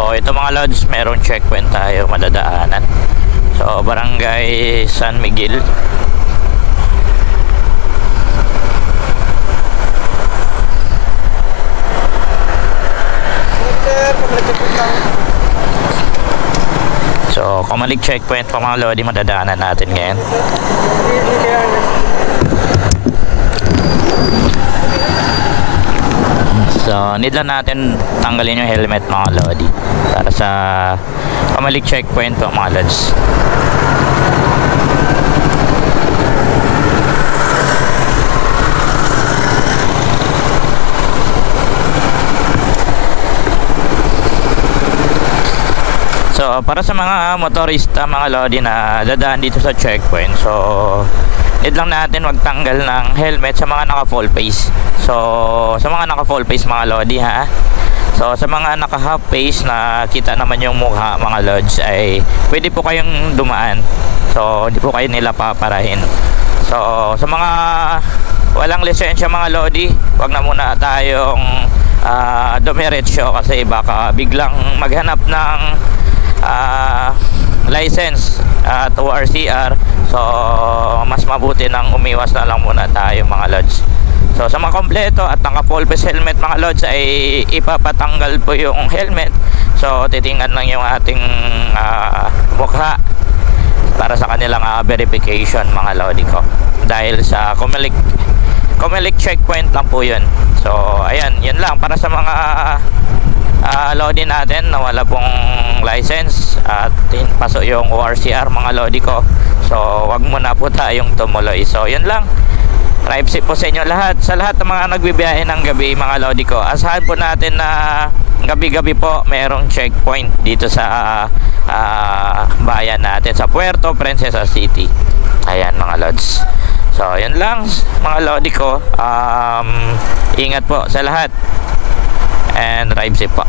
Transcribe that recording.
So ito mga lods, merong checkpoint tayo madadaanan. So Barangay San Miguel. So Kumalig checkpoint pa mga lodi, madadaanan natin ngayon. So need lang natin tanggalin yung helmet mga lodi para sa Kumalig checkpoint pa mga lods. So para sa mga motorista mga lodi na dadaan dito sa checkpoint, so need lang natin magtanggal ng helmet sa mga naka full face. So sa mga naka full face mga lodi ha. So sa mga naka half face na kita naman yung mukha mga lods, ay pwede po kayong dumaan. So hindi po kayo nila paparahin. So sa mga walang lisensya mga lodi, wag na muna tayong dumiretso kasi baka biglang maghanap ng license at ORCR. So mas mabuti nang umiwas na lang muna tayo mga lods. So sa mga kompleto at naka full face helmet mga lods, ay ipapatanggal po yung helmet. So titingnan lang yung ating mukha para sa kanilang verification mga lodi ko, dahil sa Kumalig checkpoint lang po yun. So ayan, yun lang para sa mga lodi natin na wala pong license at pasok yung ORCR mga lodi ko. So wag muna po tayong tumuloy. So yun lang, drive safe po sa inyo lahat. Sa lahat ng mga nagbibiyahe ng gabi mga lodi ko, asahan po natin na gabi-gabi po mayroong checkpoint dito sa bayan natin sa Puerto Princesa City. Ayan mga lods. So yun lang mga lodi ko, ingat po sa lahat and drive safe po.